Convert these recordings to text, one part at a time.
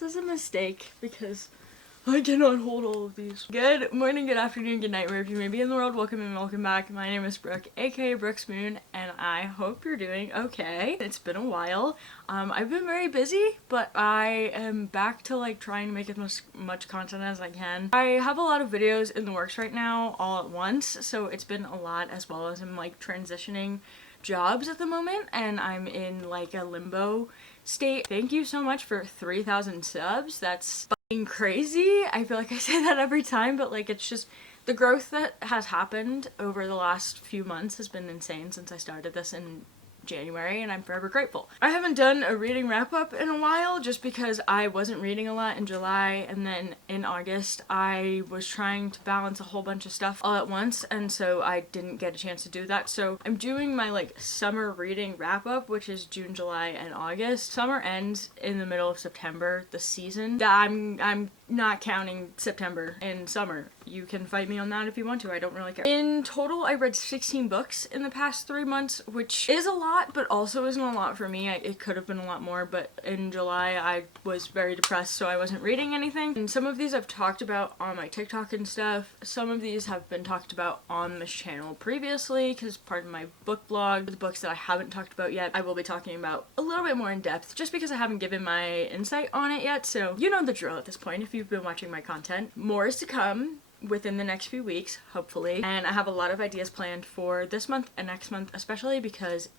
This is a mistake because I cannot hold all of these. Good morning, good afternoon, good night, wherever you may be in the world. Welcome and welcome back. My name is Brooke, aka Brooks Moon, and I hope you're doing okay. It's been a while. I've been very busy, but I am back to like trying to make as much content as I can. I have a lot of videos in the works right now all at once, so it's been a lot, as well as I'm like transitioning jobs at the moment and I'm in like a limbo state. Thank you so much for 3,000 subs. That's fucking crazy. I feel like I say that every time, but like it's just the growth that has happened over the last few months has been insane since I started this in January, and I'm forever grateful. I haven't done a reading wrap up in a while just because I wasn't reading a lot in July, and then in August I was trying to balance a whole bunch of stuff all at once, and so I didn't get a chance to do that. So I'm doing my like summer reading wrap up, which is June, July, and August. Summer ends in the middle of September, the season. I'm not counting September and summer. You can fight me on that if you want to, I don't really care. In total, I read 16 books in the past 3 months, which is a lot, but also isn't a lot for me. It could have been a lot more, but in July, I was very depressed, so I wasn't reading anything. And some of these I've talked about on my TikTok and stuff. Some of these have been talked about on this channel previously, because part of my book blog, the books that I haven't talked about yet, I will be talking about a little bit more in depth, just because I haven't given my insight on it yet, so you know the drill at this point if you've been watching my content. More is to come within the next few weeks, hopefully, and I have a lot of ideas planned for this month and next month, especially because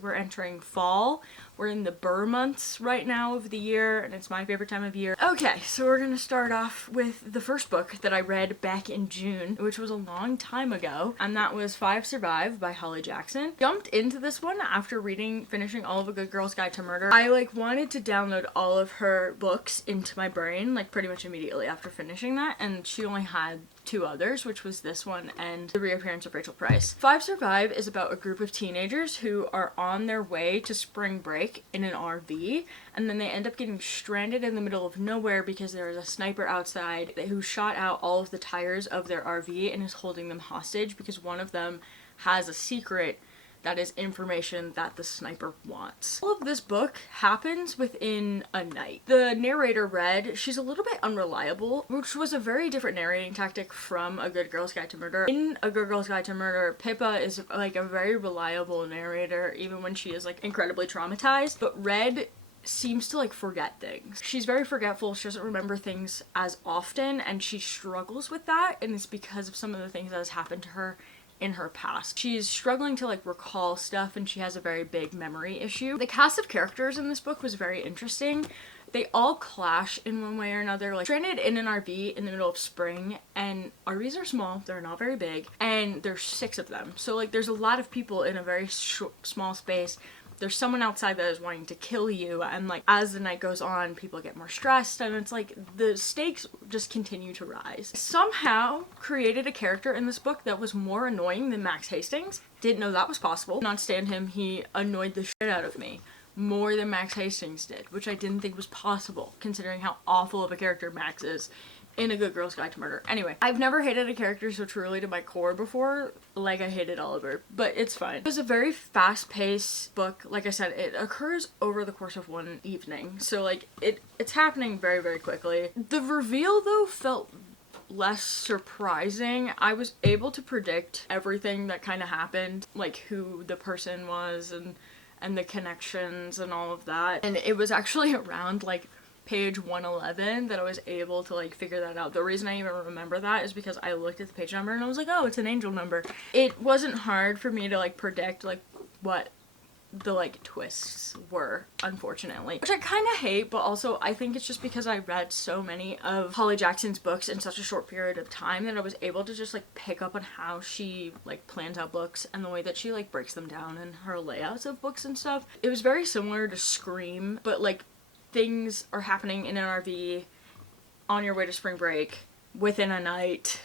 we're entering fall. We're in the burr months right now of the year, and it's my favorite time of year. Okay, so we're gonna start off with the first book that I read back in June, which was a long time ago, and that was 5 Survive by Holly Jackson. Jumped into this one after finishing all of A Good Girl's Guide to Murder. I like wanted to download all of her books into my brain like pretty much immediately after finishing that, and she only had 2 others, which was this one and the reappearance of Rachel Price. 5 Survive is about a group of teenagers who are on their way to spring break in an RV, and then they end up getting stranded in the middle of nowhere because there is a sniper outside who shot out all of the tires of their RV and is holding them hostage because one of them has a secret that is information that the sniper wants. All of this book happens within a night. The narrator read, she's a little bit unreliable, which was a very different narrating tactic from A Good Girl's Guide to Murder. In A Good Girl's Guide to Murder, Pippa is like a very reliable narrator even when she is like incredibly traumatized, but Red seems to like forget things. She's very forgetful, she doesn't remember things as often, and she struggles with that, and it's because of some of the things that has happened to her in her past. She's struggling to like recall stuff, and she has a very big memory issue. The cast of characters in this book was very interesting. They all clash in one way or another. Like, stranded in an RV in the middle of spring, and RVs are small, they're not very big, and there's 6 of them. So like there's a lot of people in a very small space. There's someone outside that is wanting to kill you, and like as the night goes on, people get more stressed, and it's like the stakes just continue to rise. Somehow created a character in this book that was more annoying than Max Hastings. Didn't know that was possible. Not stand him, he annoyed the shit out of me more than Max Hastings did, which I didn't think was possible considering how awful of a character Max is in A Good Girl's Guide to Murder. Anyway, I've never hated a character so truly to my core before, like I hated Oliver, but it's fine. It was a very fast-paced book. Like I said, it occurs over the course of one evening, so like it's happening very, very quickly. The reveal, though, felt less surprising. I was able to predict everything that kind of happened, like who the person was and the connections and all of that, and it was actually around like page 111 that I was able to like figure that out. The reason I even remember that is because I looked at the page number and I was like, oh, it's an angel number. It wasn't hard for me to like predict like what the like twists were, unfortunately, which I kind of hate, but also I think it's just because I read so many of Holly Jackson's books in such a short period of time that I was able to just like pick up on how she like plans out books and the way that she like breaks them down and her layouts of books and stuff. It was very similar to Scream, but like things are happening in an RV on your way to spring break within a night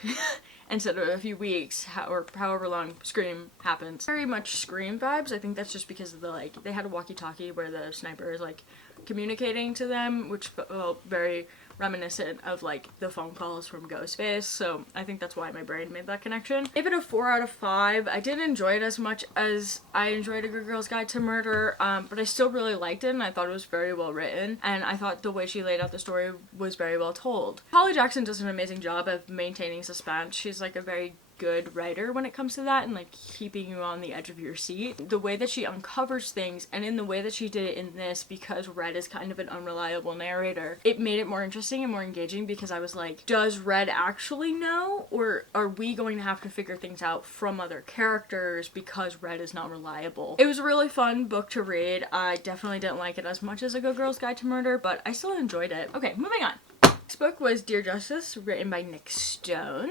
instead of a few weeks, or however long Scream happens. Very much Scream vibes. I think that's just because of the like, they had a walkie-talkie where the sniper is like communicating to them, which felt very reminiscent of like the phone calls from Ghostface, so I think that's why my brain made that connection. Give it a 4 out of 5. I didn't enjoy it as much as I enjoyed A Good Girl's Guide to Murder, but I still really liked it, and I thought it was very well written, and I thought the way she laid out the story was very well told. Holly Jackson does an amazing job of maintaining suspense. She's like a very good writer when it comes to that and like keeping you on the edge of your seat. The way that she uncovers things, and in the way that she did it in this, because Red is kind of an unreliable narrator, it made it more interesting and more engaging, because I was like, does Red actually know, or are we going to have to figure things out from other characters because Red is not reliable? It was a really fun book to read. I definitely didn't like it as much as A Good Girl's Guide to Murder, but I still enjoyed it. Okay, moving on. This book was Dear Justice, written by Nick Stone.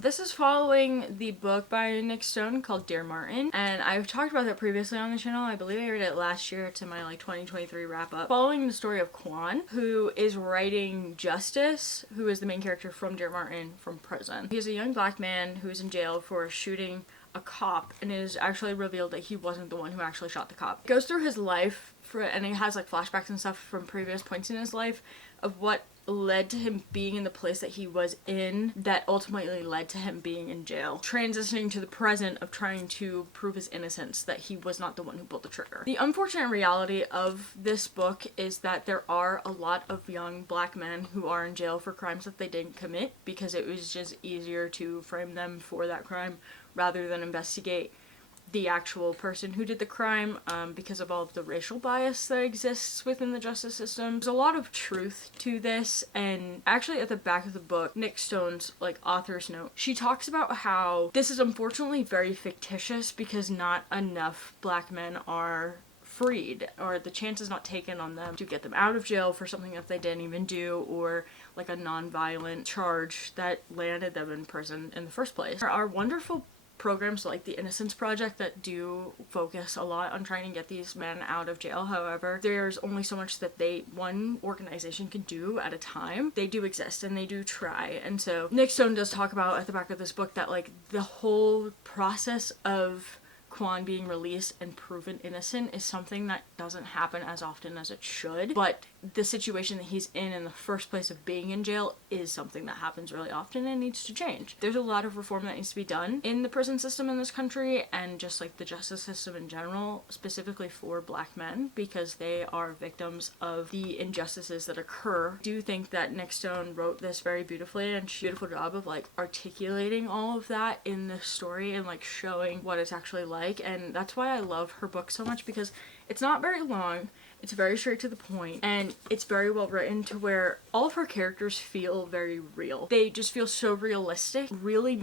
This is following the book by Nick Stone called Dear Martin, and I've talked about that previously on the channel. I believe I read it last year to my like 2023 wrap up. Following the story of Quan, who is writing Justice, who is the main character from Dear Martin, from prison. He's a young black man who is in jail for shooting a cop, and it is actually revealed that he wasn't the one who actually shot the cop. It goes through his life, and it has like flashbacks and stuff from previous points in his life of what led to him being in the place that he was in, that ultimately led to him being in jail, transitioning to the present of trying to prove his innocence, that he was not the one who pulled the trigger. The unfortunate reality of this book is that there are a lot of young black men who are in jail for crimes that they didn't commit, because it was just easier to frame them for that crime rather than investigate the actual person who did the crime, because of all of the racial bias that exists within the justice system. There's a lot of truth to this, and actually at the back of the book, Nick Stone's like author's note, she talks about how this is unfortunately very fictitious because not enough black men are freed, or the chance is not taken on them to get them out of jail for something that they didn't even do, or like a non-violent charge that landed them in prison in the first place. There are wonderful programs like the Innocence Project that do focus a lot on trying to get these men out of jail. However, there's only so much that one organization can do at a time. They do exist and they do try, and so Nick Stone does talk about at the back of this book that like the whole process of Quan being released and proven innocent is something that doesn't happen as often as it should, but the situation that he's in the first place of being in jail is something that happens really often and needs to change. There's a lot of reform that needs to be done in the prison system in this country, and just like the justice system in general, specifically for black men, because they are victims of the injustices that occur. I do think that Nick Stone wrote this very beautifully, and she did a beautiful job of like articulating all of that in the story and like showing what it's actually like, and that's why I love her book so much, because it's not very long. It's very straight to the point, and it's very well written to where all of her characters feel very real. They just feel so realistic, really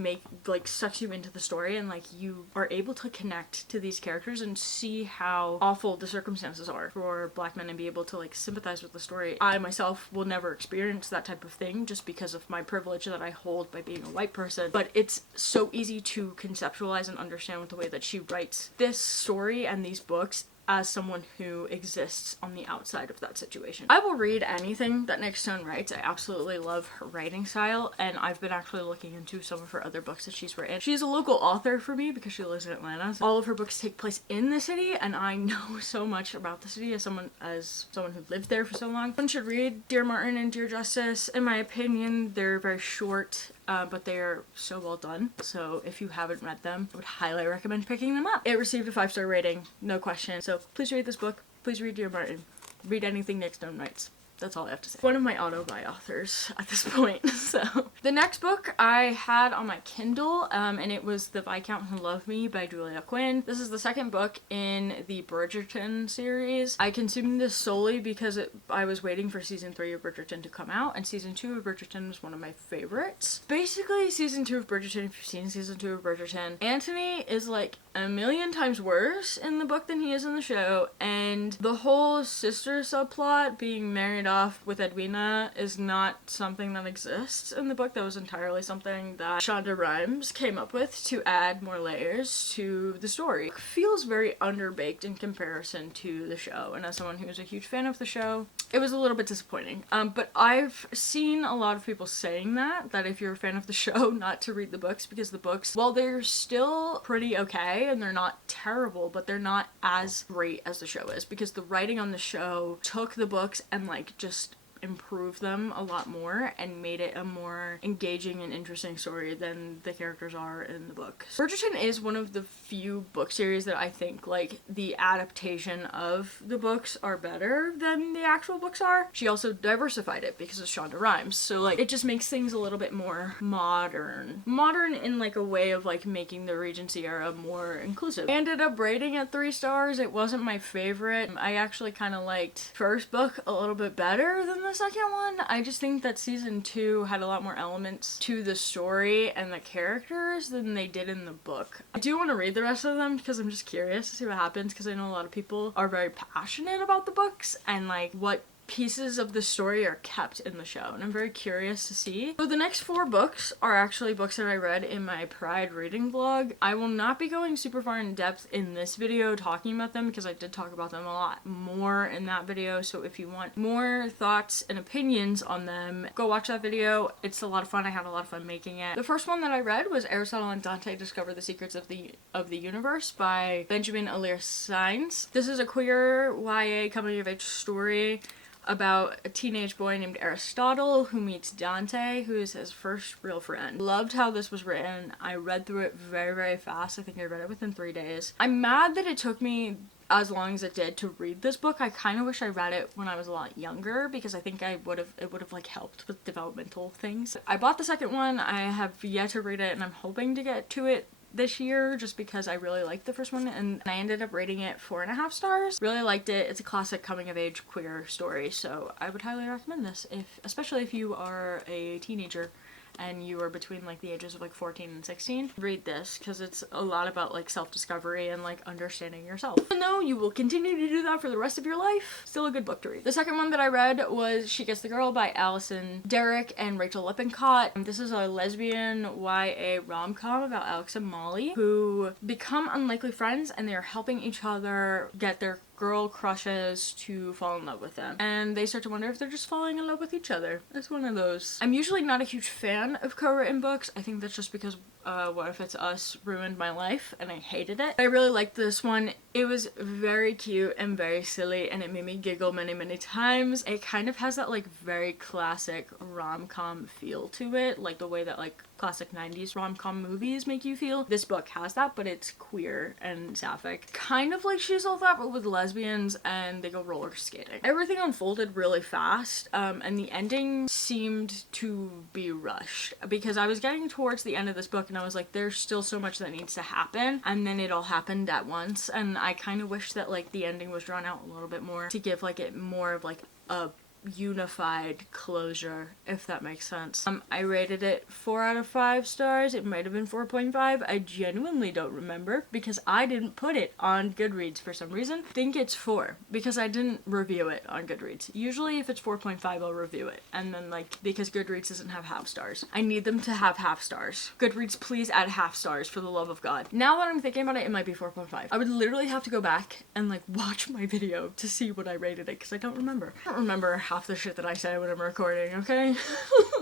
sucks you into the story, and like you are able to connect to these characters and see how awful the circumstances are for black men and be able to like sympathize with the story. I myself will never experience that type of thing just because of my privilege that I hold by being a white person, but it's so easy to conceptualize and understand with the way that she writes this story and these books as someone who exists on the outside of that situation. I will read anything that Nick Stone writes. I absolutely love her writing style, and I've been actually looking into some of her other books that she's written. She's a local author for me because she lives in Atlanta. So all of her books take place in the city, and I know so much about the city as someone who lived there for so long. One should read Dear Martin and Dear Justice. In my opinion, they're very short, but they are so well done. So if you haven't read them, I would highly recommend picking them up. It received a 5-star rating, no question. So please read this book. Please read Dear Martin. Read anything Nick Stone writes. That's all I have to say. One of my auto-buy authors at this point. So the next book I had on my Kindle, and it was The Viscount Who Loved Me by Julia Quinn. This is the second book in the Bridgerton series. I consumed this solely because I was waiting for season 3 of Bridgerton to come out, and season 2 of Bridgerton was one of my favorites. Basically, season 2 of Bridgerton, if you've seen season 2 of Bridgerton, Anthony is like a million times worse in the book than he is in the show, and the whole sister subplot being married off with Edwina is not something that exists in the book. That was entirely something that Shonda Rhimes came up with to add more layers to the story. It feels very underbaked in comparison to the show, and as someone who's a huge fan of the show, it was a little bit disappointing. But I've seen a lot of people saying that if you're a fan of the show, not to read the books, because the books, while they're still pretty okay and they're not terrible, but they're not as great as the show is, because the writing on the show took the books and like just improved them a lot more and made it a more engaging and interesting story than the characters are in the book. Bridgerton is one of the few book series that I think like the adaptation of the books are better than the actual books are. She also diversified it because of Shonda Rhimes, so like it just makes things a little bit more modern in like a way of like making the Regency era more inclusive. I ended up rating it 3 stars. It wasn't my favorite. I actually kind of liked first book a little bit better than the second one. I just think that season 2 had a lot more elements to the story and the characters than they did in the book. I do want to read the rest of them because I'm just curious to see what happens, because I know a lot of people are very passionate about the books and like what pieces of the story are kept in the show, and I'm very curious to see. So the next 4 books are actually books that I read in my Pride reading vlog. I will not be going super far in depth in this video talking about them because I did talk about them a lot more in that video, so if you want more thoughts and opinions on them, go watch that video. It's a lot of fun. I had a lot of fun making it. The first one that I read was Aristotle and Dante Discover the Secrets of the Universe by Benjamin Alire-Sainz. This is a queer YA coming of age story about a teenage boy named Aristotle who meets Dante, who is his first real friend. Loved how this was written. I read through it very, very fast. I think I read it within 3 days. I'm mad that it took me as long as it did to read this book. I kind of wish I read it when I was a lot younger because I think it would have like helped with developmental things. I bought the second one. I have yet to read it and I'm hoping to get to it this year just because I really liked the first one, and I ended up rating it 4.5 stars. Really liked it. It's a classic coming of age queer story, so I would highly recommend this, especially if you are a teenager and you are between like the ages of like 14 and 16, read this because it's a lot about like self-discovery and like understanding yourself. Even though you will continue to do that for the rest of your life, still a good book to read. The second one that I read was She Gets the Girl by Alison Derrick and Rachel Lippincott. This is a lesbian YA rom-com about Alex and Molly who become unlikely friends and they're helping each other get their girl crushes to fall in love with them, and they start to wonder if they're just falling in love with each other. It's one of those. I'm usually not a huge fan of co-written books. I think that's just because What If It's Us ruined my life and I hated it. I really liked this one. It was very cute and very silly and it made me giggle many, many times. It kind of has that like very classic rom-com feel to it, like the way that like classic 90s rom-com movies make you feel. This book has that, but it's queer and sapphic. Kind of like She's All That, but with lesbians and they go roller skating. Everything unfolded really fast, and the ending seemed to be rushed because I was getting towards the end of this book and I was like, there's still so much that needs to happen, and then it all happened at once, and I kind of wish that like the ending was drawn out a little bit more to give like it more of like a unified closure, if that makes sense. I rated it 4 out of 5 stars. It might have been 4.5. I genuinely don't remember because I didn't put it on Goodreads for some reason. I think it's 4 because I didn't review it on Goodreads. Usually if it's 4.5 I'll review it, and then like because Goodreads doesn't have half stars, I need them to have half stars. Goodreads, please add half stars for the love of God. Now that I'm thinking about it, it might be 4.5. I would literally have to go back and like watch my video to see what I rated it because I don't remember. I don't remember half the shit that I say when I'm recording, okay?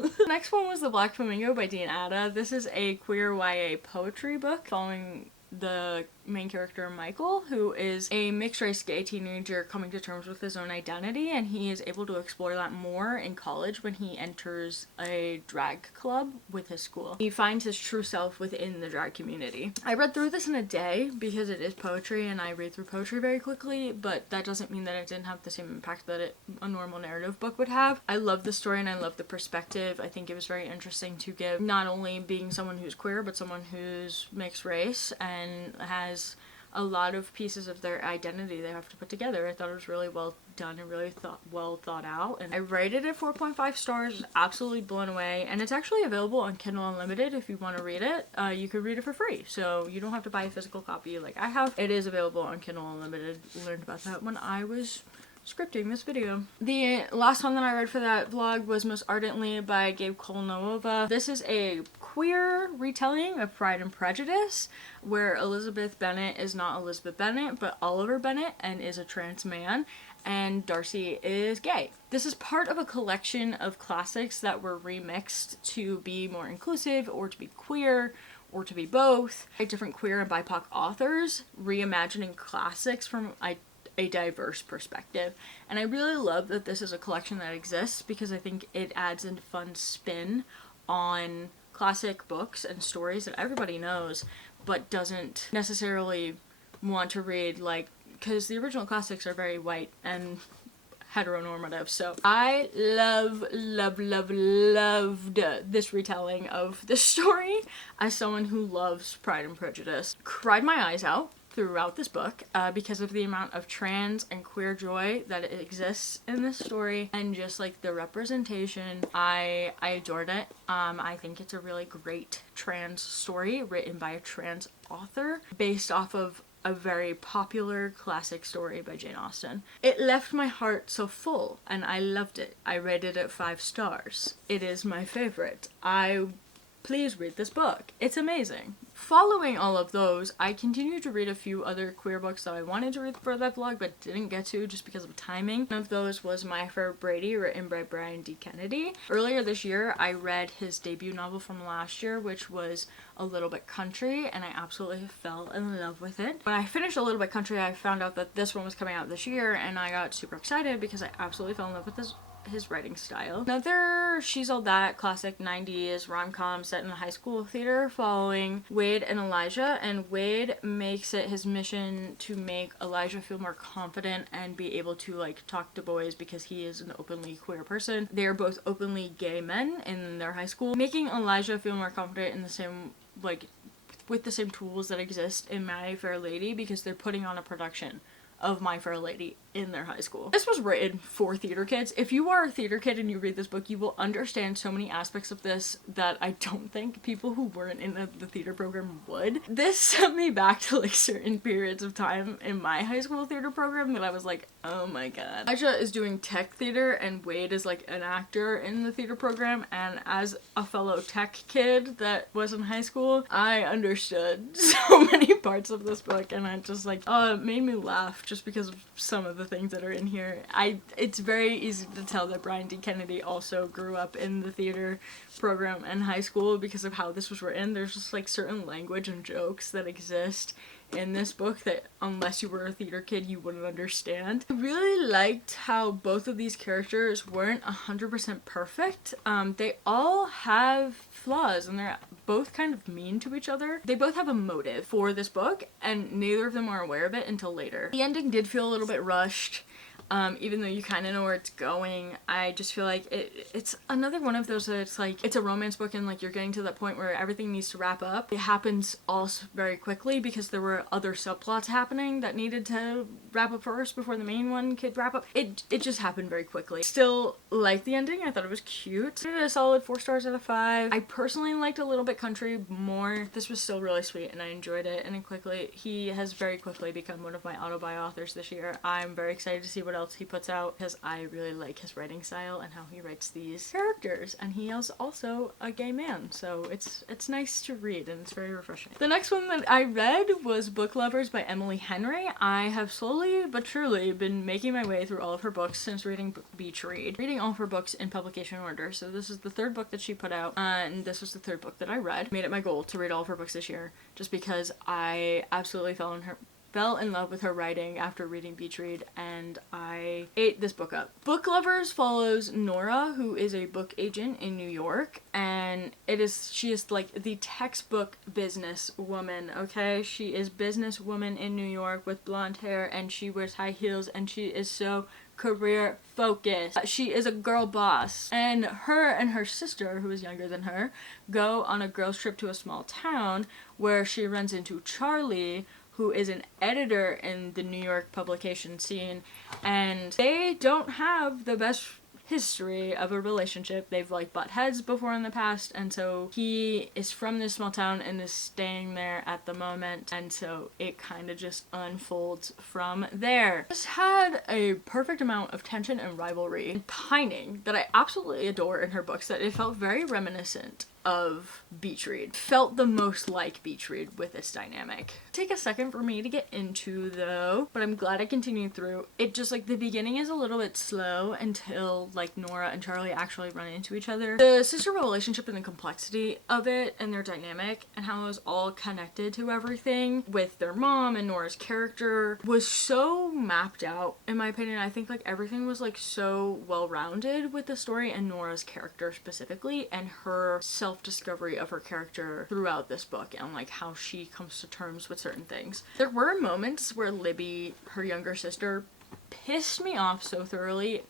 The next one was The Black Flamingo by Dean Atta. This is a queer YA poetry book following the main character Michael, who is a mixed-race gay teenager coming to terms with his own identity, and he is able to explore that more in college when he enters a drag club with his school. He finds his true self within the drag community. I read through this in a day because it is poetry and I read through poetry very quickly, but that doesn't mean that it didn't have the same impact that a normal narrative book would have. I love the story and I love the perspective. I think it was very interesting to give not only being someone who's queer, but someone who's mixed race and has a lot of pieces of their identity they have to put together. I thought it was really well done and really well thought out, and I rated it 4.5 stars. Absolutely blown away, and it's actually available on Kindle Unlimited if you want to read it. You could read it for free, so you don't have to buy a physical copy like I have. It is available on Kindle Unlimited. Learned about that when I was scripting this video. The last one that I read for that vlog was Most Ardently by Gabe Kolnova. This is a queer retelling of Pride and Prejudice, where Elizabeth Bennet is not Elizabeth Bennet, but Oliver Bennet, and is a trans man, and Darcy is gay. This is part of a collection of classics that were remixed to be more inclusive, or to be queer, or to be both, by different queer and BIPOC authors, reimagining classics from a diverse perspective. And I really love that this is a collection that exists because I think it adds a fun spin on classic books and stories that everybody knows but doesn't necessarily want to read, like, because the original classics are very white and heteronormative. So I loved this retelling of this story as someone who loves Pride and Prejudice. Cried my eyes out throughout this book because of the amount of trans and queer joy that exists in this story, and just like the representation. I adored it. I think it's a really great trans story written by a trans author based off of a very popular classic story by Jane Austen. It left my heart so full and I loved it. I rated it 5 stars. It is my favorite. Please read this book. It's amazing. Following all of those, I continued to read a few other queer books that I wanted to read for that vlog but didn't get to just because of timing. One of those was My Fair Brady, written by Brian D. Kennedy. Earlier this year, I read his debut novel from last year, which was A Little Bit Country, and I absolutely fell in love with it. When I finished A Little Bit Country, I found out that this one was coming out this year, and I got super excited because I absolutely fell in love with his writing style. Another She's All That classic 90s rom-com set in a high school theater following Wade and Elijah, and Wade makes it his mission to make Elijah feel more confident and be able to like talk to boys because he is an openly queer person. They are both openly gay men in their high school, making Elijah feel more confident in the same, like, with the same tools that exist in My Fair Lady, because they're putting on a production of My Fair Lady in their high school. This was written for theater kids. If you are a theater kid and you read this book, you will understand so many aspects of this that I don't think people who weren't in the theater program would. This sent me back to like certain periods of time in my high school theater program that I was like, oh my god. Elijah is doing tech theater and Wade is like an actor in the theater program, and as a fellow tech kid that was in high school, I understood so many parts of this book, and I just like, it made me laugh just because of some of the things that are in here. It's very easy to tell that Brian D. Kennedy also grew up in the theater program in high school because of how this was written. There's just like certain language and jokes that exist in this book that unless you were a theater kid you wouldn't understand. I really liked how both of these characters weren't 100% perfect. They all have flaws and they're both kind of mean to each other. They both have a motive for this book and neither of them are aware of it until later. The ending did feel a little bit rushed. Even though you kind of know where it's going, I just feel like it's another one of those that it's like, it's a romance book and like you're getting to that point where everything needs to wrap up. It happens all very quickly because there were other subplots happening that needed to wrap up first before the main one could wrap up. It just happened very quickly. Still liked the ending. I thought it was cute. I did a solid 4 stars out of 5. I personally liked A Little Bit Country more. This was still really sweet and I enjoyed it, and he has very quickly become one of my auto-buy authors this year. I'm very excited to see what else he puts out because I really like his writing style and how he writes these characters, and he is also a gay man, so it's nice to read and it's very refreshing. The next one that I read was Book Lovers by Emily Henry. I have slowly but surely been making my way through all of her books since reading Beach Read. Reading all of her books in publication order, so this is the 3rd book that she put out, and this was the 3rd book that I read. Made it my goal to read all of her books this year just because I absolutely fell in love with her writing after reading Beach Read, and I ate this book up. Book Lovers follows Nora, who is a book agent in New York, and she is like the textbook business woman, okay? She is businesswoman in New York with blonde hair, and she wears high heels, and she is so career focused. She is a girl boss, and her sister, who is younger than her, go on a girls trip to a small town where she runs into Charlie, who is an editor in the New York publication scene, and they don't have the best history of a relationship. They've like butt heads before in the past, and so he is from this small town and is staying there at the moment, and so it kind of just unfolds from there. This had a perfect amount of tension and rivalry and pining that I absolutely adore in her books, that it felt very reminiscent of Beach Read. Felt the most like Beach Read with this dynamic. Take a second for me to get into though, but I'm glad I continued through. It just like the beginning is a little bit slow until like Nora and Charlie actually run into each other. The sister relationship and the complexity of it and their dynamic and how it was all connected to everything with their mom and Nora's character was so mapped out in my opinion. I think like everything was like so well rounded with the story and Nora's character specifically and her self-discovery of her character throughout this book and like how she comes to terms with certain things. There were moments where Libby, her younger sister, pissed me off so thoroughly.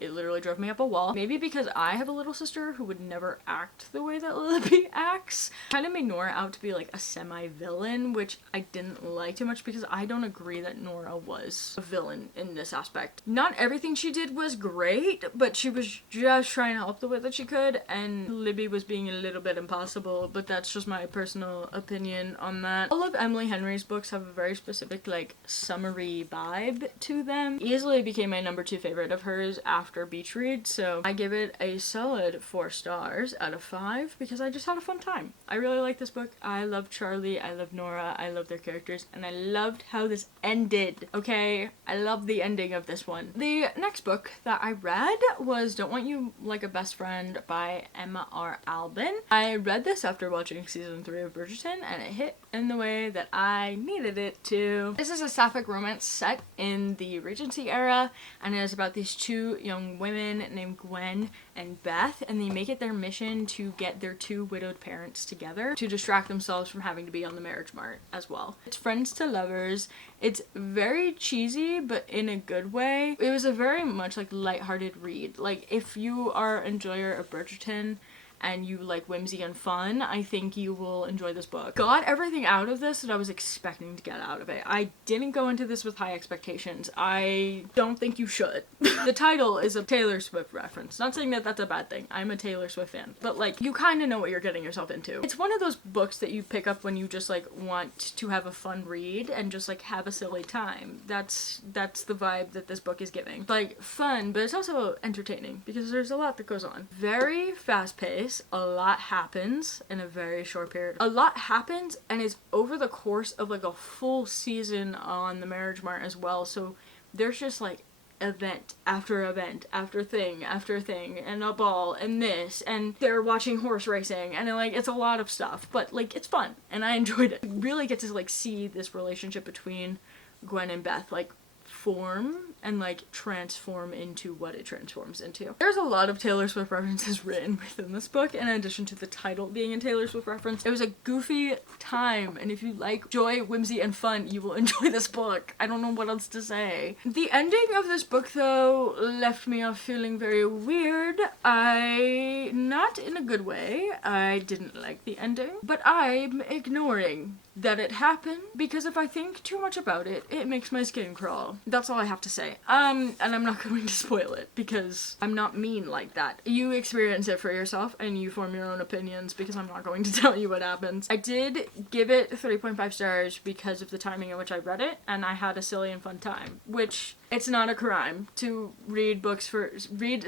It literally drove me up a wall. Maybe because I have a little sister who would never act the way that Libby acts. Kind of made Nora out to be like a semi-villain, which I didn't like too much because I don't agree that Nora was a villain in this aspect. Not everything she did was great, but she was just trying to help the way that she could, and Libby was being a little bit impossible, but that's just my personal opinion on that. All of Emily Henry's books have a very specific like summery vibe to them. Easily became my number 2 favorite of hers after Beach Read, so I give it a solid 4 stars out of 5 because I just had a fun time. I really like this book. I love Charlie, I love Nora, I love their characters, and I loved how this ended, okay? I love the ending of this one. The next book that I read was Don't Want You Like a Best Friend by Emma R. Albin. I read this after watching season 3 of Bridgerton, and it hit in the way that I needed it to. This is a sapphic romance set in the Regency era, and it is about these 2 young women named Gwen and Beth, and they make it their mission to get their 2 widowed parents together to distract themselves from having to be on the marriage mart as well. It's friends to lovers. It's very cheesy, but in a good way. It was a very much like lighthearted read. Like if you are an enjoyer of Bridgerton and you like whimsy and fun, I think you will enjoy this book. Got everything out of this that I was expecting to get out of it. I didn't go into this with high expectations. I don't think you should. The title is a Taylor Swift reference. Not saying that that's a bad thing. I'm a Taylor Swift fan. But like, you kind of know what you're getting yourself into. It's one of those books that you pick up when you just like want to have a fun read and just like have a silly time. That's the vibe that this book is giving. Like fun, but it's also entertaining because there's a lot that goes on. Very fast paced. A lot happens in a very short period. A lot happens and is over the course of like a full season on the marriage mart as well. So there's just like event after event after thing and a ball and this and they're watching horse racing and like it's a lot of stuff, but like it's fun and I enjoyed it. You really get to like see this relationship between Gwen and Beth like form and like transform into what it transforms into. There's a lot of Taylor Swift references written within this book in addition to the title being a Taylor Swift reference. It was a goofy time, and if you like joy, whimsy, and fun, you will enjoy this book. I don't know what else to say. The ending of this book though left me off feeling very weird. Not in a good way. I didn't like the ending, but I'm ignoring that it happened because if I think too much about it, it makes my skin crawl. That's all I have to say. And I'm not going to spoil it because I'm not mean like that. You experience it for yourself and you form your own opinions because I'm not going to tell you what happens. I did give it 3.5 stars because of the timing in which I read it, and I had a silly and fun time, which it's not a crime to read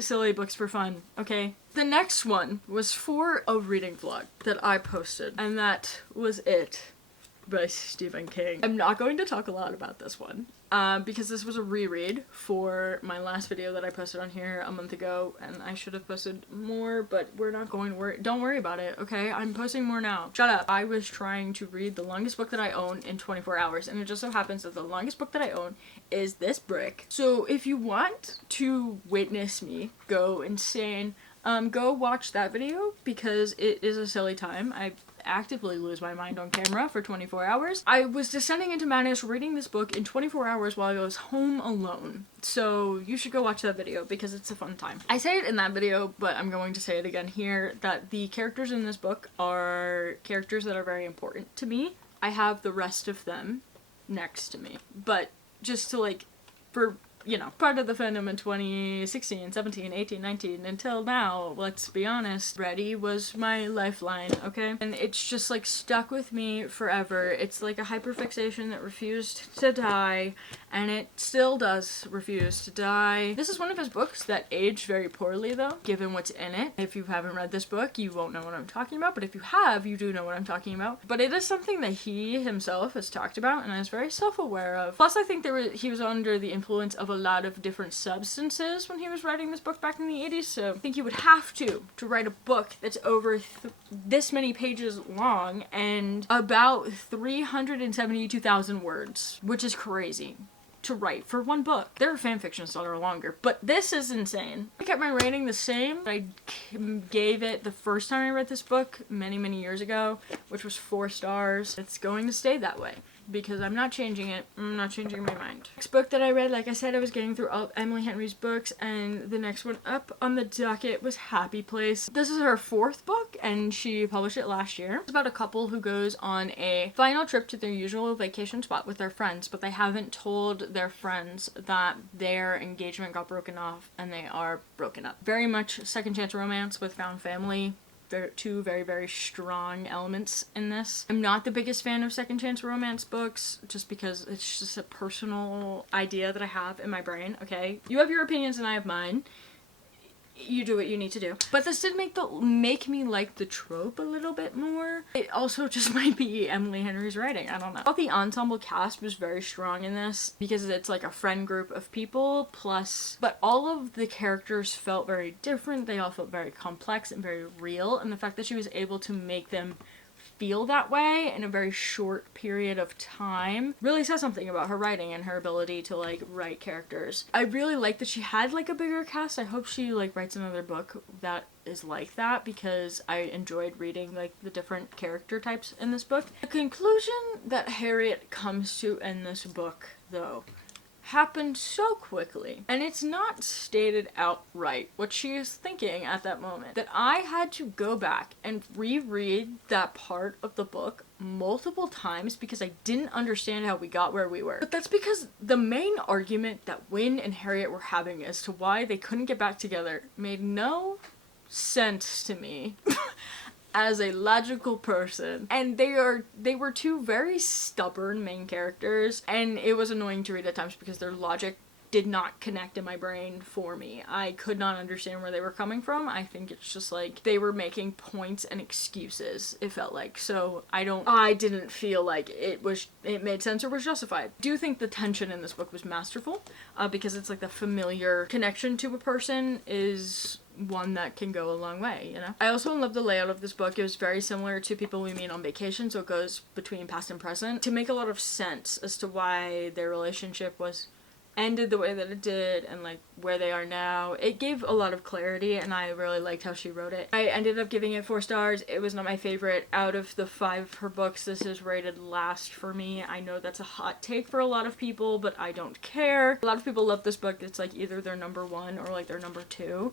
silly books for fun, okay? The next one was for a reading vlog that I posted, and that was It by Stephen King. I'm not going to talk a lot about this one because this was a reread for my last video that I posted on here a month ago, and I should have posted more, but we're not going to worry. Don't worry about it, okay? I'm posting more now. Shut up. I was trying to read the longest book that I own in 24 hours, and it just so happens that the longest book that I own is this brick. So if you want to witness me go insane, go watch that video because it is a silly time. I actively lose my mind on camera for 24 hours. I was descending into madness reading this book in 24 hours while I was home alone. So you should go watch that video because it's a fun time. I say it in that video, but I'm going to say it again here, that the characters in this book are characters that are very important to me. I have the rest of them next to me, but just to like, for you know, part of the fandom in 2016, 17, 18, 19, until now, let's be honest, Brady was my lifeline, okay? And it's just like stuck with me forever. It's like a hyperfixation that refused to die, and it still does refuse to die. This is one of his books that aged very poorly though, given what's in it. If you haven't read this book, you won't know what I'm talking about, but if you have, you do know what I'm talking about. But it is something that he himself has talked about and is very self-aware of. Plus, I think he was under the influence of a lot of different substances when he was writing this book back in the 80s, so I think you would have to write a book that's over this many pages long and about 372,000 words, which is crazy to write for one book. There are fan fictions that are longer, but this is insane. I kept my rating the same. I gave it the first time I read this book many years ago, which was 4 stars. It's going to stay that way because I'm not changing it. I'm not changing my mind. Next book that I read, like I said, I was getting through all Emily Henry's books, and the next one up on the docket was Happy Place. This is her 4th book, and she published it last year. It's about a couple who goes on a final trip to their usual vacation spot with their friends, but they haven't told their friends that their engagement got broken off and they are broken up. Very much second chance romance with found family. Two very strong elements in this. I'm not the biggest fan of second chance romance books just because it's just a personal idea that I have in my brain, okay? You have your opinions and I have mine. You do what you need to do. But this did make me like the trope a little bit more. It also just might be Emily Henry's writing. I don't know. I thought the ensemble cast was very strong in this because it's like a friend group of people but all of the characters felt very different. They all felt very complex and very real, and the fact that she was able to make them feel that way in a very short period of time really says something about her writing and her ability to like write characters. I really like that she had like a bigger cast. I hope she like writes another book that is like that because I enjoyed reading like the different character types in this book. The conclusion that Harriet comes to in this book though happened so quickly, and it's not stated outright what she is thinking at that moment, that I had to go back and reread that part of the book multiple times because I didn't understand how we got where we were. But that's because the main argument that Wynne and Harriet were having as to why they couldn't get back together made no sense to me. As a logical person, and they were two very stubborn main characters, and it was annoying to read at times because their logic did not connect in my brain for me. I could not understand where they were coming from. I think it's just like they were making points and excuses, it felt like. So I didn't feel like it made sense or was justified. I do think the tension in this book was masterful because it's like the familiar connection to a person is one that can go a long way, you know? I also love the layout of this book. It was very similar to People We Meet on Vacation, so it goes between past and present to make a lot of sense as to why their relationship was ended the way that it did and like where they are now. It gave a lot of clarity and I really liked how she wrote it. I ended up giving it 4 stars. It was not my favorite. Out of the 5 of her books, this is rated last for me. I know that's a hot take for a lot of people, but I don't care. A lot of people love this book. It's like either their number 1 or like their number 2.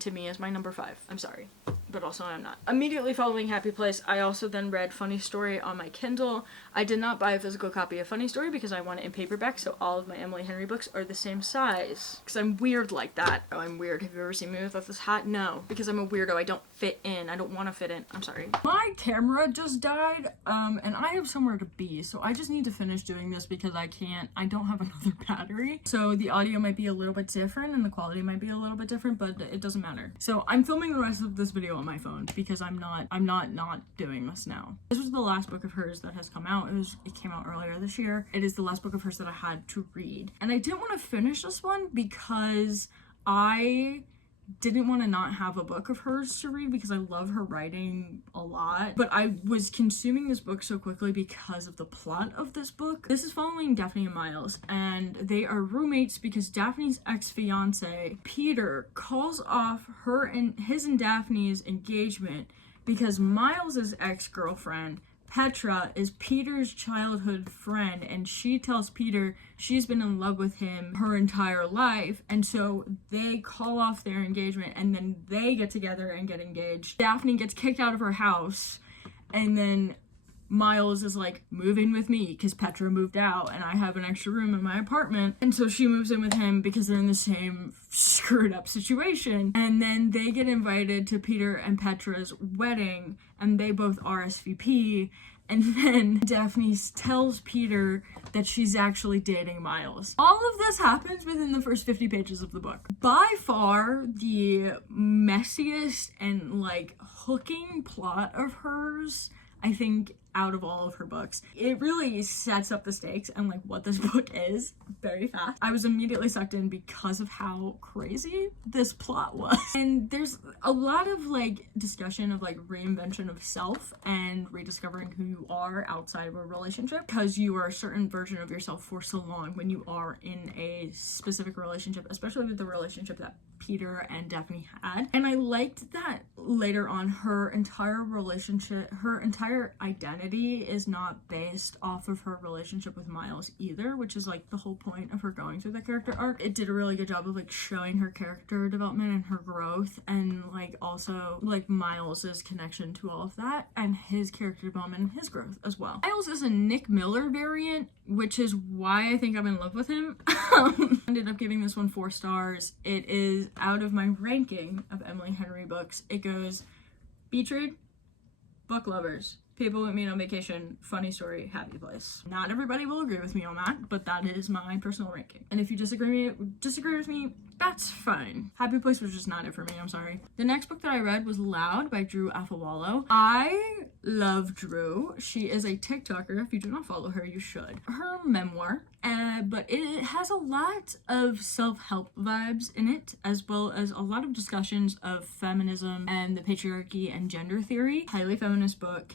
To me is my number 5. I'm sorry, but also I'm not. Immediately following Happy Place, I also then read Funny Story on my Kindle. I did not buy a physical copy of Funny Story because I want it in paperback, so all of my Emily Henry books are the same size. Because I'm weird like that. Oh, I'm weird. Have you ever seen me without this hat? No. Because I'm a weirdo. I don't fit in. I don't want to fit in. I'm sorry. My camera just died, and I have somewhere to be, so I just need to finish doing this because I don't have another battery. So the audio might be a little bit different and the quality might be a little bit different, but it doesn't matter. So I'm filming the rest of this video on my phone because I'm not doing this now. This was the last book of hers that has come out. It came out earlier this year. It is the last book of hers that I had to read. And I didn't want to finish this one because I didn't want to not have a book of hers to read because I love her writing a lot, but I was consuming this book so quickly because of the plot of this book. This is following Daphne and Miles, and they are roommates because Daphne's ex-fiance Peter calls off his and Daphne's engagement because Miles's ex-girlfriend Petra is Peter's childhood friend, and she tells Peter she's been in love with him her entire life, and so they call off their engagement and then they get together and get engaged. Daphne gets kicked out of her house, and then Miles is like, move in with me because Petra moved out and I have an extra room in my apartment, and so she moves in with him because they're in the same screwed up situation. And then they get invited to Peter and Petra's wedding and they both RSVP, And then Daphne tells Peter that she's actually dating Miles. All of this happens within the first 50 pages of the book. By far the messiest and like hooking plot of hers, I think, out of all of her books. It really sets up the stakes and like what this book is very fast. I was immediately sucked in because of how crazy this plot was. And there's a lot of like discussion of like reinvention of self and rediscovering who you are outside of a relationship, because you are a certain version of yourself for so long when you are in a specific relationship, especially with the relationship that Peter and Daphne had. And I liked that later on her entire relationship, her entire identity is not based off of her relationship with Miles either, which is like the whole point of her going through the character arc. It did a really good job of like showing her character development and her growth, and like also like Miles's connection to all of that and his character development and his growth as well. Miles is a Nick Miller variant, which is why I think I'm in love with him. Ended up giving this one 4 stars. It is out of my ranking of Emily Henry books. It goes beach read, book lovers, people with me on vacation, funny story, happy place. Not everybody will agree with me on that, but that is my personal ranking. And if you disagree with me, that's fine. Happy place was just not it for me, I'm sorry. The next book that I read was Loud by Drew Afawalo. I love Drew. She is a TikToker. If you do not follow her, you should. Her memoir, but it has a lot of self-help vibes in it, as well as a lot of discussions of feminism and the patriarchy and gender theory. Highly feminist book,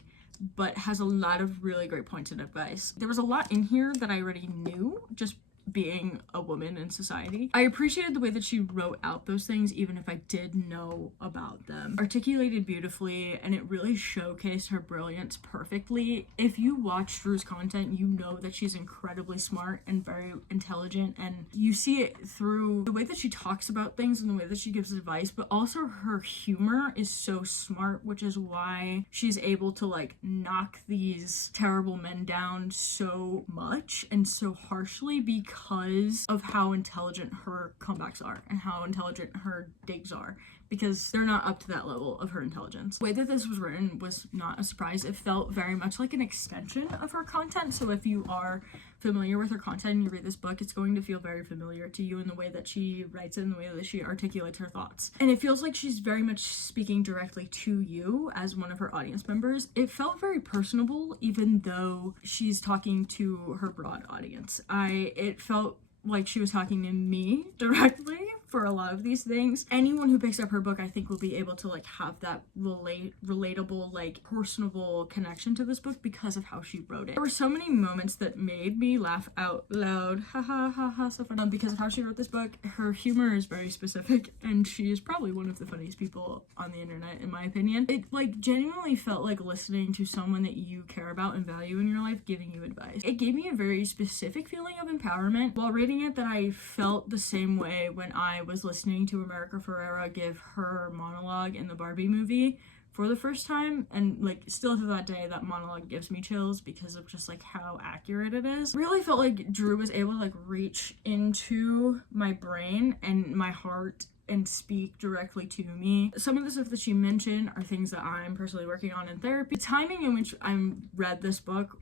but has a lot of really great points and advice. There was a lot in here that I already knew, just being a woman in society. I appreciated the way that she wrote out those things, even if I did know about them. Articulated beautifully, and it really showcased her brilliance perfectly. If you watch Drew's content, you know that she's incredibly smart and very intelligent, and you see it through the way that she talks about things and the way that she gives advice, but also her humor is so smart, which is why she's able to like knock these terrible men down so much and so harshly, because of how intelligent her comebacks are and how intelligent her digs are, because they're not up to that level of her intelligence. The way that this was written was not a surprise. It felt very much like an extension of her content. So if you are familiar with her content and you read this book, it's going to feel very familiar to you in the way that she writes it and the way that she articulates her thoughts. And it feels like she's very much speaking directly to you as one of her audience members. It felt very personable, even though she's talking to her broad audience. It felt like she was talking to me directly for a lot of these things. Anyone who picks up her book, I think, will be able to like have that relatable, like personable connection to this book because of how she wrote it. There were so many moments that made me laugh out loud. Ha ha ha ha, so fun. Because of how she wrote this book, her humor is very specific, and she is probably one of the funniest people on the internet, in my opinion. It like genuinely felt like listening to someone that you care about and value in your life giving you advice. It gave me a very specific feeling of empowerment while reading it that I felt the same way when I was listening to America Ferrera give her monologue in the Barbie movie for the first time, and like still to that day that monologue gives me chills because of just like how accurate it is. Really felt like Drew was able to like reach into my brain and my heart and speak directly to me. Some of the stuff that she mentioned are things that I'm personally working on in therapy. The timing in which I read this book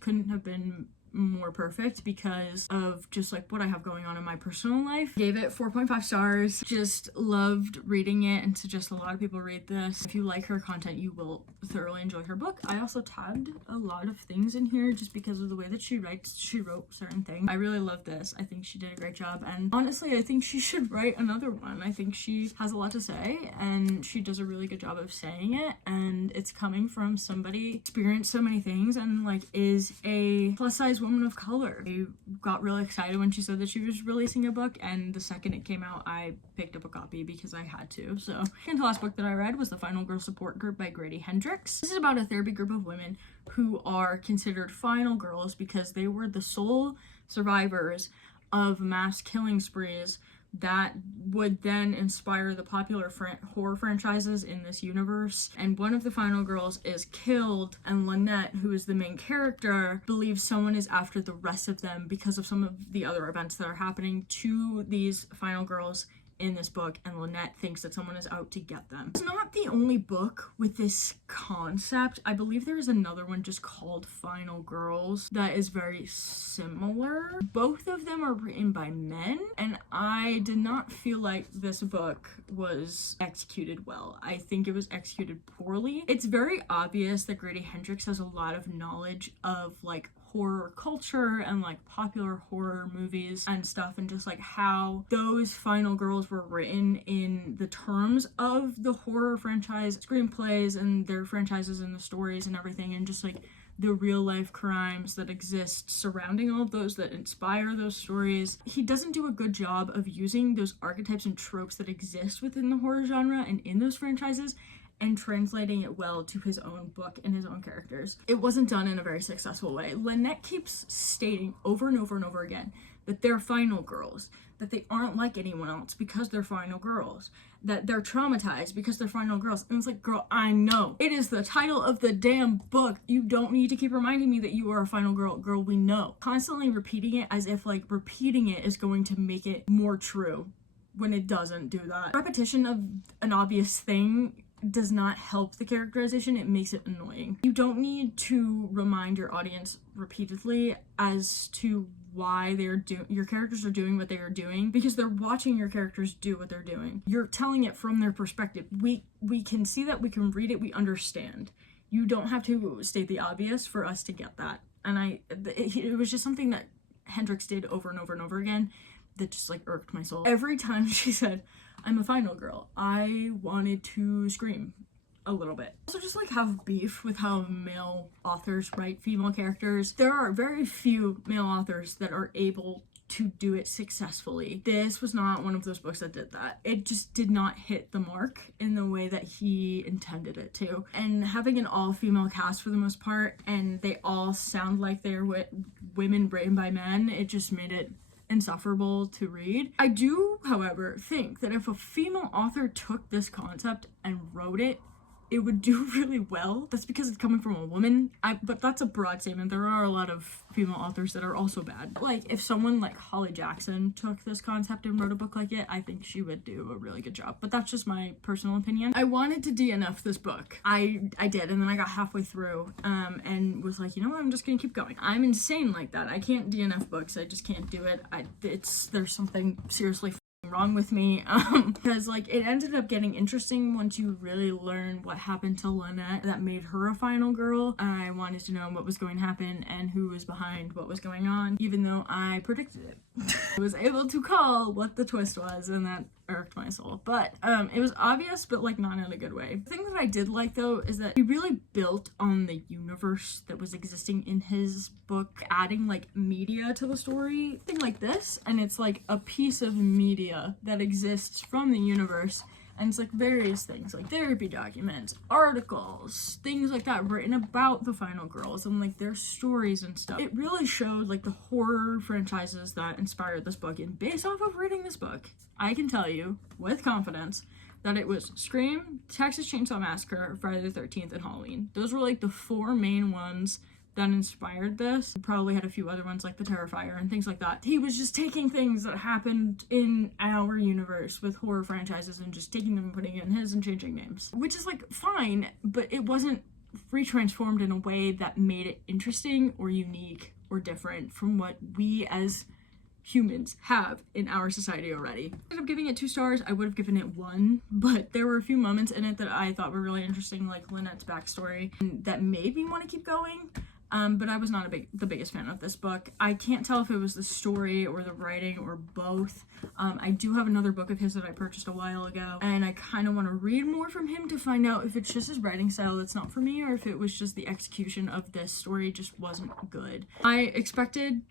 couldn't have been more perfect because of just like what I have going on in my personal life. Gave it 4.5 stars. Just loved reading it and suggest a lot of people read this. If you like her content, you will thoroughly enjoy her book. I also tagged a lot of things in here just because of the way that she writes. She wrote certain things. I really love this. I think she did a great job, and honestly I think she should write another one. I think she has a lot to say and she does a really good job of saying it, and it's coming from somebody experienced so many things and like is a plus size woman of color. I got really excited when she said that she was releasing a book, and the second it came out I picked up a copy because I had to. So, and the last book that I read was The Final Girl Support Group by Grady Hendrix. This is about a therapy group of women who are considered final girls because they were the sole survivors of mass killing sprees that would then inspire the popular horror franchises in this universe. And one of the final girls is killed, and Lynette, who is the main character, believes someone is after the rest of them because of some of the other events that are happening to these final girls in this book, and Lynette thinks that someone is out to get them. It's not the only book with this concept. I believe there is another one just called Final Girls that is very similar. Both of them are written by men, and I did not feel like this book was executed well. I think it was executed poorly. It's very obvious that Grady Hendrix has a lot of knowledge of like horror culture and like popular horror movies and stuff, and just like how those Final Girls were written in the terms of the horror franchise screenplays and their franchises and the stories and everything, and just like the real life crimes that exist surrounding all of those that inspire those stories. He doesn't do a good job of using those archetypes and tropes that exist within the horror genre and in those franchises and translating it well to his own book and his own characters. It wasn't done in a very successful way. Lynette keeps stating over and over and over again that they're final girls, that they aren't like anyone else because they're final girls, that they're traumatized because they're final girls. And it's like, girl, I know. It is the title of the damn book. You don't need to keep reminding me that you are a final girl. Girl, we know. Constantly repeating it as if like repeating it is going to make it more true when it doesn't do that. Repetition of an obvious thing does not help the characterization. It makes it annoying. You don't need to remind your audience repeatedly as to why your characters are doing what they are doing, because they're watching your characters do what they're doing. You're telling it from their perspective. We can see that, we can read it, we understand. You don't have to state the obvious for us to get that. And it was just something that Hendrix did over and over and over again that just like irked my soul. Every time she said, "I'm a final girl," I wanted to scream a little bit. Also just like have beef with how male authors write female characters. There are very few male authors that are able to do it successfully. This was not one of those books that did that. It just did not hit the mark in the way that he intended it to. And having an all-female cast for the most part, and they all sound like they're women written by men, it just made it insufferable to read. I do, however, think that if a female author took this concept and wrote it, it would do really well. That's because it's coming from a woman. But that's a broad statement. There are a lot of female authors that are also bad. Like, if someone like Holly Jackson took this concept and wrote a book like it, I think she would do a really good job. But that's just my personal opinion. I wanted to DNF this book. I did, and then I got halfway through and was like, you know what, I'm just gonna keep going. I'm insane like that. I can't DNF books. I just can't do it. There's something seriously wrong with me, because like it ended up getting interesting once you really learn what happened to Lynette that made her a final girl. I wanted to know what was going to happen and who was behind what was going on, even though I predicted it. I was able to call what the twist was, and that irked my soul. But it was obvious, but like not in a good way. The thing that I did like though is that he really built on the universe that was existing in his book, adding like media to the story. Thing like this, and it's like a piece of media that exists from the universe, and it's like various things like therapy documents, articles, things like that written about the final girls and like their stories and stuff. It really showed like the horror franchises that inspired this book, and based off of reading this book, I can tell you with confidence that it was Scream, Texas Chainsaw Massacre, Friday the 13th, and Halloween. Those were like the four main ones that inspired this. He probably had a few other ones like The Terrifier and things like that. He was just taking things that happened in our universe with horror franchises and just taking them and putting it in his and changing names. Which is like fine, but it wasn't retransformed in a way that made it interesting or unique or different from what we as humans have in our society already. Instead of giving it 2 stars, I would have given it 1, but there were a few moments in it that I thought were really interesting, like Lynette's backstory, that made me want to keep going. But I was not the biggest fan of this book. I can't tell if it was the story or the writing or both. I do have another book of his that I purchased a while ago, and I kind of want to read more from him to find out if it's just his writing style that's not for me, or if it was just the execution of this story just wasn't good. I expected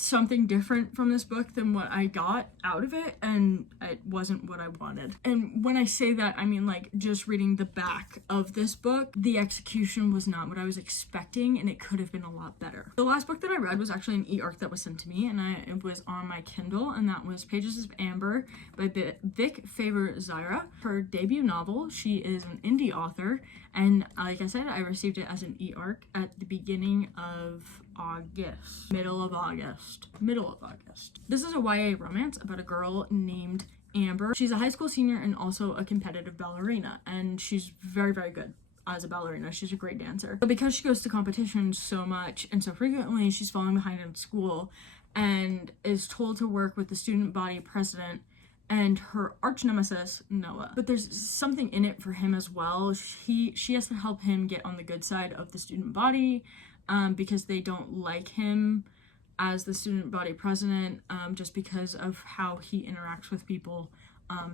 something different from this book than what I got out of it, and it wasn't what I wanted. And when I say that, I mean like just reading the back of this book, the execution was not what I was expecting, and it could have been a lot better. The last book that I read was actually an e-arc that was sent to me, and it was on my Kindle, and that was Pages of Amber by Vic Faber-Zyra. Her debut novel. She is an indie author, and like I said, I received it as an e-arc at the beginning of August. Middle of August. This is a YA romance about a girl named Amber. She's a high school senior and also a competitive ballerina, and she's very, very good as a ballerina. She's a great dancer. But because she goes to competitions so much and so frequently, she's falling behind in school and is told to work with the student body president and her arch nemesis, Noah. But there's something in it for him as well. She has to help him get on the good side of the student body because they don't like him as the student body president just because of how he interacts with people.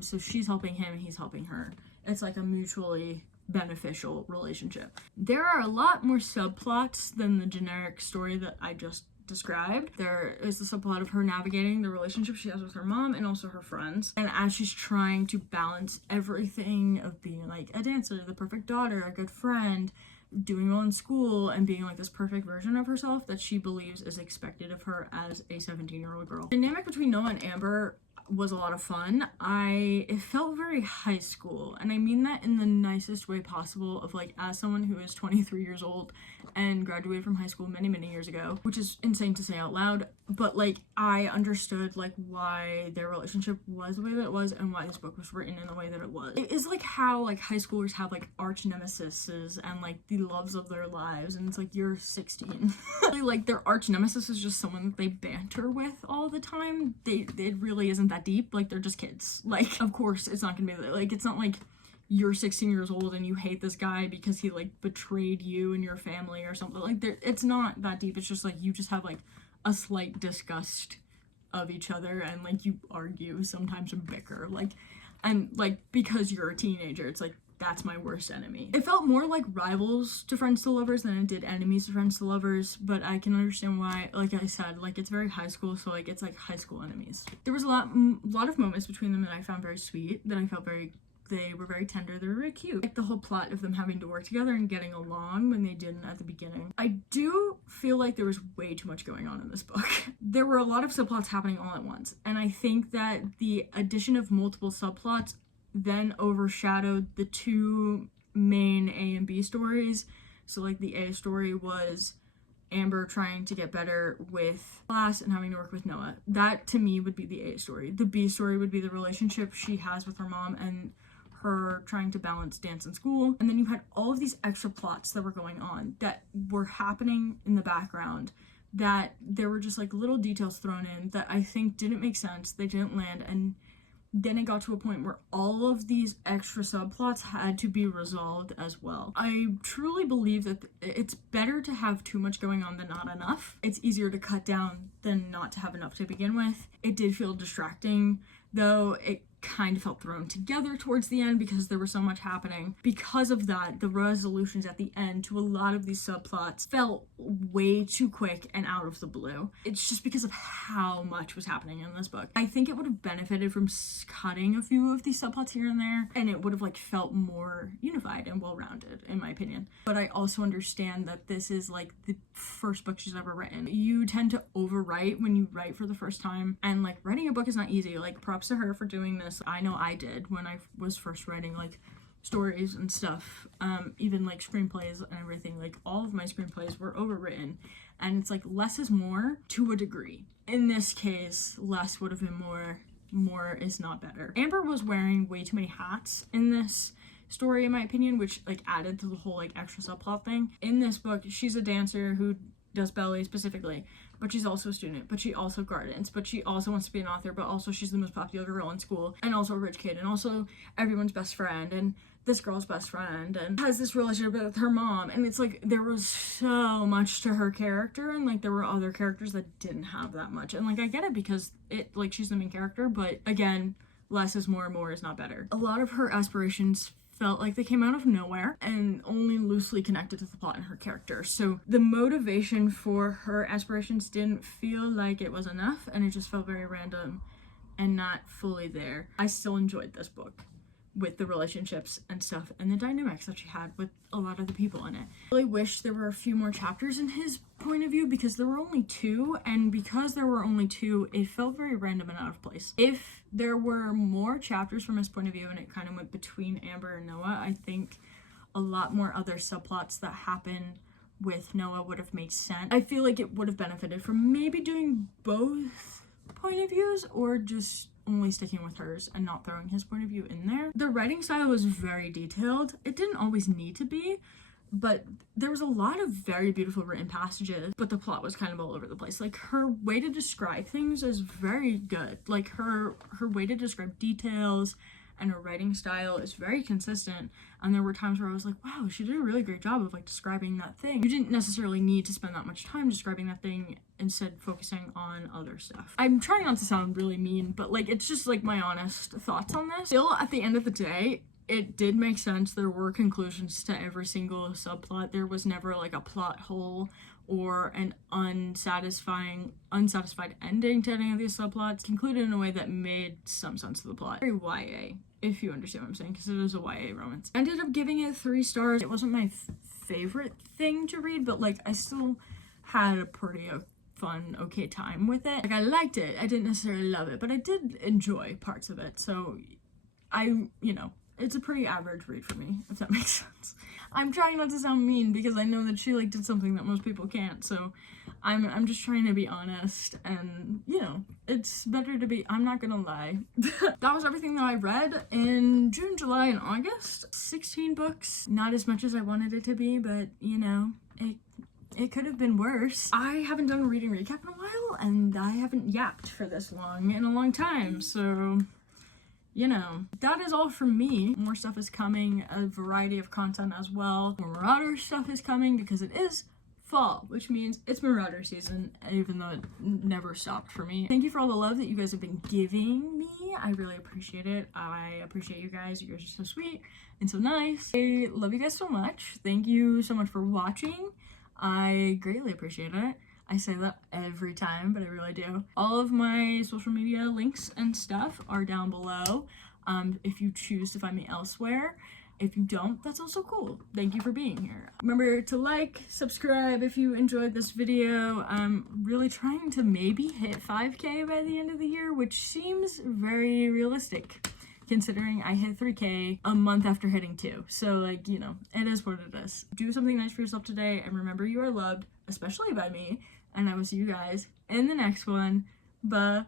So she's helping him, he's helping her. It's like a mutually beneficial relationship. There are a lot more subplots than the generic story that I just described. There is the subplot of her navigating the relationship she has with her mom and also her friends, and as she's trying to balance everything of being like a dancer, the perfect daughter, a good friend, doing well in school, and being like this perfect version of herself that she believes is expected of her as a 17-year-old girl. The dynamic between Noah and Amber was a lot of fun. It felt very high school, and I mean that in the nicest way possible, of like, as someone who is 23 years old and graduated from high school many years ago, which is insane to say out loud, but like I understood like why their relationship was the way that it was and why this book was written in the way that it was. It is like how like high schoolers have like arch nemesis and like the loves of their lives, and it's like you're 16. Like their arch nemesis is just someone that they banter with all the time. It really isn't that deep. Like they're just kids. Like of course it's not gonna be like, it's not like you're 16 years old and you hate this guy because he like betrayed you and your family or something. Like it's not that deep. It's just like you just have like a slight disgust of each other, and like you argue sometimes and bicker, like, and like because you're a teenager, it's like that's my worst enemy. It felt more like rivals to friends to lovers than it did enemies to friends to lovers, but I can understand why. Like I said, like it's very high school, so like it's like high school enemies. There was a lot of moments between them that I found very sweet, that I felt they were very tender, they were very cute. Like the whole plot of them having to work together and getting along when they didn't at the beginning. I do feel like there was way too much going on in this book. There were a lot of subplots happening all at once, and I think that the addition of multiple subplots then overshadowed the two main A and B stories. So like the A story was Amber trying to get better with class and having to work with Noah. That to me would be the A story. The B story would be the relationship she has with her mom and her trying to balance dance and school. And then you had all of these extra plots that were going on that were happening in the background, that there were just like little details thrown in that I think didn't make sense, they didn't land, and then it got to a point where all of these extra subplots had to be resolved as well. I truly believe that it's better to have too much going on than not enough. It's easier to cut down than not to have enough to begin with. It did feel distracting, though it kind of felt thrown together towards the end because there was so much happening. Because of that, the resolutions at the end to a lot of these subplots felt way too quick and out of the blue. It's just because of how much was happening in this book. I think it would have benefited from cutting a few of these subplots here and there, and it would have like felt more unified and well-rounded in my opinion. But I also understand that this is like the first book she's ever written. You tend to overwrite when you write for the first time, and like writing a book is not easy. Like props to her for doing this. I know I did when I was first writing like stories and stuff, even like screenplays and everything. Like all of my screenplays were overwritten, and it's like less is more to a degree. In this case, less would have been more is not better. Amber was wearing way too many hats in this story in my opinion, which like added to the whole like extra subplot thing. In this book, she's a dancer who does ballet specifically, but she's also a student, but she also gardens, but she also wants to be an author, but also she's the most popular girl in school, and also a rich kid, and also everyone's best friend, and this girl's best friend, and has this relationship with her mom. And it's like there was so much to her character, and like there were other characters that didn't have that much. And like I get it because it like she's the main character, but again, less is more is not better. A lot of her aspirations felt like they came out of nowhere and only loosely connected to the plot and her character. So the motivation for her aspirations didn't feel like it was enough, and it just felt very random and not fully there. I still enjoyed this book with the relationships and stuff and the dynamics that she had with a lot of the people in it. I really wish there were a few more chapters in his point of view because there were only two, and because there were only two, it felt very random and out of place. If there were more chapters from his point of view and it kind of went between Amber and Noah, I think a lot more other subplots that happen with Noah would have made sense. I feel like it would have benefited from maybe doing both point of views, or just only sticking with hers and not throwing his point of view in there. The writing style was very detailed. It didn't always need to be, but there was a lot of very beautiful written passages, but the plot was kind of all over the place. Like, her way to describe things is very good. Like, her way to describe details and her writing style is very consistent, and there were times where I was like, wow, she did a really great job of like describing that thing. You didn't necessarily need to spend that much time describing that thing, instead focusing on other stuff. I'm trying not to sound really mean, but like, it's just like my honest thoughts on this. Still, at the end of the day, it did make sense. There were conclusions to every single subplot. There was never like a plot hole or an unsatisfied ending to any of these subplots. Concluded in a way that made some sense to the plot. Very YA, if you understand what I'm saying, because it is a YA romance. I ended up giving it 3 stars. It wasn't my favorite thing to read, but like, I still had a pretty fun, okay time with it. Like, I liked it. I didn't necessarily love it, but I did enjoy parts of it. So it's a pretty average read for me, if that makes sense. I'm trying not to sound mean because I know that she like did something that most people can't, so I'm just trying to be honest, and it's better to be, I'm not gonna lie. That was everything that I read in June, July, and August. 16 books, not as much as I wanted it to be, but it could have been worse. I haven't done a reading recap in a while, and I haven't yapped for this long in a long time, so that is all from me. More stuff is coming, a variety of content as well. More Marauder stuff is coming because it is fall, which means it's Marauder season, even though it never stopped for me. Thank you for all the love that you guys have been giving me. I really appreciate it. I appreciate you guys. You guys are so sweet and so nice. I love you guys so much. Thank you so much for watching. I greatly appreciate it. I say that every time, but I really do. All of my social media links and stuff are down below, if you choose to find me elsewhere. If you don't, that's also cool. Thank you for being here. Remember to like, subscribe if you enjoyed this video. I'm really trying to maybe hit 5K by the end of the year, which seems very realistic, considering I hit 3K a month after hitting 2. So like, it is what it is. Do something nice for yourself today, and remember you are loved, especially by me, and I will see you guys in the next one. Bye.